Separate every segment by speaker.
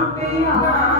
Speaker 1: Campeão.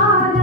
Speaker 1: Father.